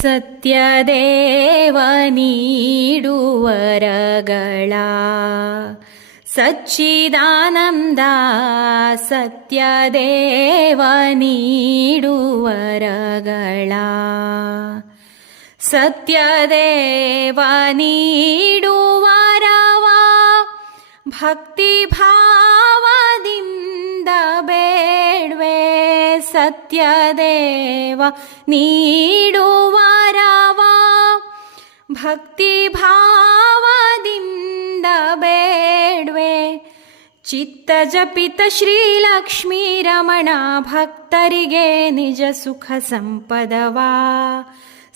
ಸತ್ಯದೇವ ನೀಡುವರಗಳ ಸಚ್ಚಿದಾನಂದ ಸತ್ಯದೇವ ನೀಡುವರಗಳ ಸತ್ಯದೇವ ನೀಡುವರವ ಭಕ್ತಿ ಭಾವದಿಂದ ಬೇಡ್ವೆ ಸತ್ಯದೇವ ನೀಡುವರವ ಭಕ್ತಿ ಭಾವದಿಂದ ಬೇಡ್ವೆ ಚಿತ್ತ ಜಪಿತ ಶ್ರೀಲಕ್ಷ್ಮೀ ರಮಣ ಭಕ್ತರಿಗೆ ನಿಜ ಸುಖ ಸಂಪದವಾ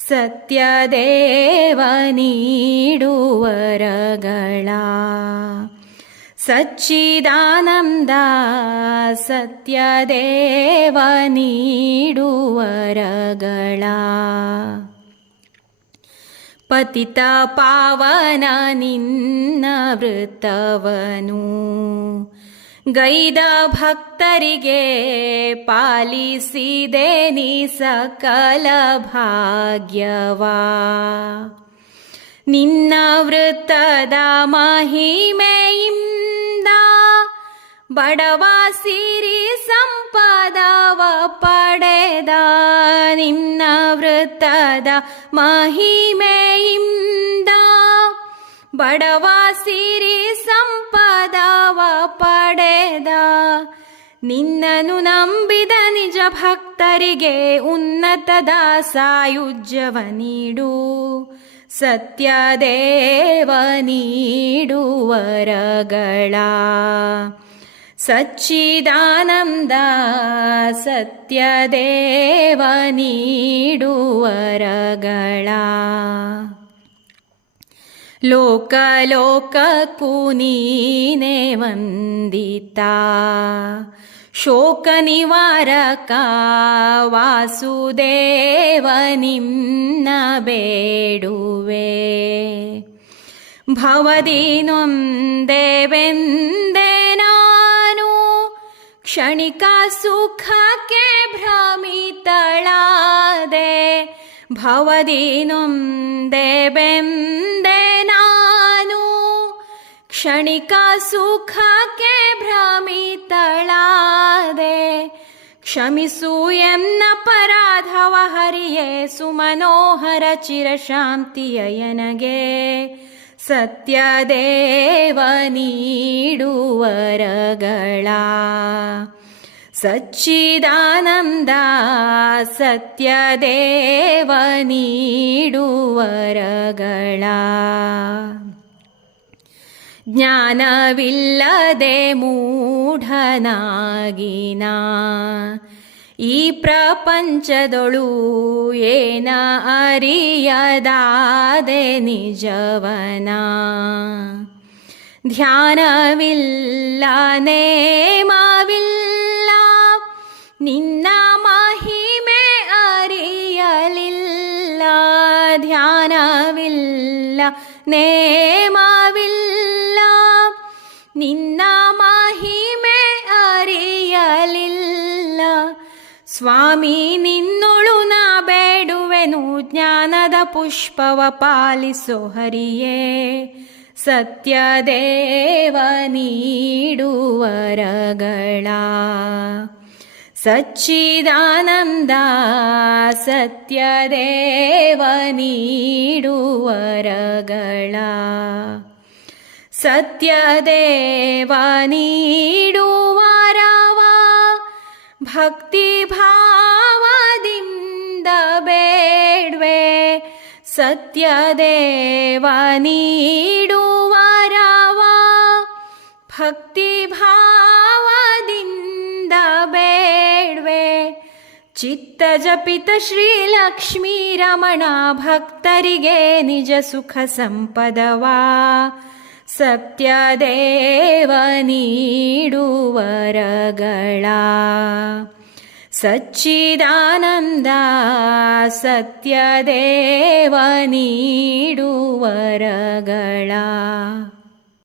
ಸತ್ಯದೇವ ನೀಡುವರಗಳ ಸಚ್ಚಿದಾನಂದ ಸತ್ಯದೇವ ನೀಡುವರಗಳ ಪತಿತ ಪಾವನ ನಿನ್ನ ವೃತ್ತವನು ಗೈದ ಭಕ್ತರಿಗೆ ಪಾಲಿಸಿದೆ ನೀ ಸಕಲ ಭಾಗ್ಯವಾ ನಿನ್ನ ವೃತ್ತದ ಮಹಿಮೆಯಿಂದ ಬಡವ ಸಿರಿ ಸಂಪದವ ಪಡೆದ ನಿನ್ನ ವೃತ್ತದ ಮಹಿಮೆಯಿಂದ ಬಡವ ಸಿರಿ ಸಂಪದವ ಪಡೆದ ನಿನ್ನನ್ನು ನಂಬಿದ ನಿಜ ಭಕ್ತರಿಗೆ ಉನ್ನತದ ಸಾಯುಜ್ಯವ ನೀಡು ಸತ್ಯದೇವ ನೀಡುವರಗಳ ಸಚ್ಚಿದಾನಂದ ಸತ್ಯದೇವ ನೀಡುವರಗಳ ಲೋಕ ಲೋಕಕ್ಕೂ ನೀನೇ ವಂದಿತ ಶೋಕ ನಿವಾರಕ ವಾಸುದೇವ ನಿನ್ನ ಬೇಡುವೆ ಭವದಿ ನೊಂದೆವೆಂದೆ ನಾನು ಕ್ಷಣಿಕ ಸುಖಕ್ಕೆ ಭ್ರಮಿತಳಾದೆ ಭವದಿ ನೊಂದೆವೆಂದೆ ನಾನು ಕ್ಷಣಿಕ ಸುಖಕ್ಕೆ ಭ್ರಮಿತಳಾದೆ ಕ್ಷಮಿಸು ಎನ್ನ ಪರಾಧವ ಹರಿಯೇ ಸುಮನೋಹರ ಚಿರಶಾಂತಿಯನಗೆ ಸತ್ಯದೇವ ನೀಡುವರಗಳ ಸಚ್ಚಿದಾನಂದ ಸತ್ಯದೇವ ನೀಡುವರಗಳ ಜ್ಞಾನವಿಲ್ಲದೆ ಮೂಢನಾಗಿನ ಈ ಪ್ರಪಂಚದೊಳು ಏನ ಅರಿಯದಾದೆ ನಿಜವನ ಧ್ಯಾನವಿಲ್ಲ ನೇಮವಿಲ್ಲ ನಿನ್ನ ಮಹಿಮೆ ಅರಿಯಲಿಲ್ಲ ಧ್ಯಾನವಿಲ್ಲ ನೇಮವಿಲ್ಲ ನಿನ್ನ ಮಹಿಮೆ ಅರಿಯಲಿಲ್ಲ ಸ್ವಾಮಿ ನಿನ್ನೊಳು ನಾ ಬೇಡುವೆನು ಜ್ಞಾನದ ಪುಷ್ಪವ ಪಾಲಿಸೋ ಹರಿಯೇ ಸತ್ಯದೇವ ನೀಡುವರಗಳ ಸಚ್ಚಿದಾನಂದ ಸತ್ಯದೇವ ನೀಡುವರಗಳ ಸತ್ಯದೇವ ನೀಡುವರವ ಭಕ್ತಿ ಭಾವದಿಂದ ಬೇಡ್ವೆ ಸತ್ಯದೇವ ನೀಡುವರವ ಭಕ್ತಿ ಭಾವದಿಂದ ಬೇಡ್ವೆ ಚಿತ್ತ ಜಪಿತ ಶ್ರೀಲಕ್ಷ್ಮೀ ರಮಣ ಭಕ್ತರಿಗೆ ನಿಜ ಸುಖ ಸಂಪದವಾ ಸತ್ಯದೇವ ನೀಡುವರಗಳ ಸಚ್ಚಿದಾನಂದ ಸತ್ಯದೇವ ನೀಡುವರಗಳ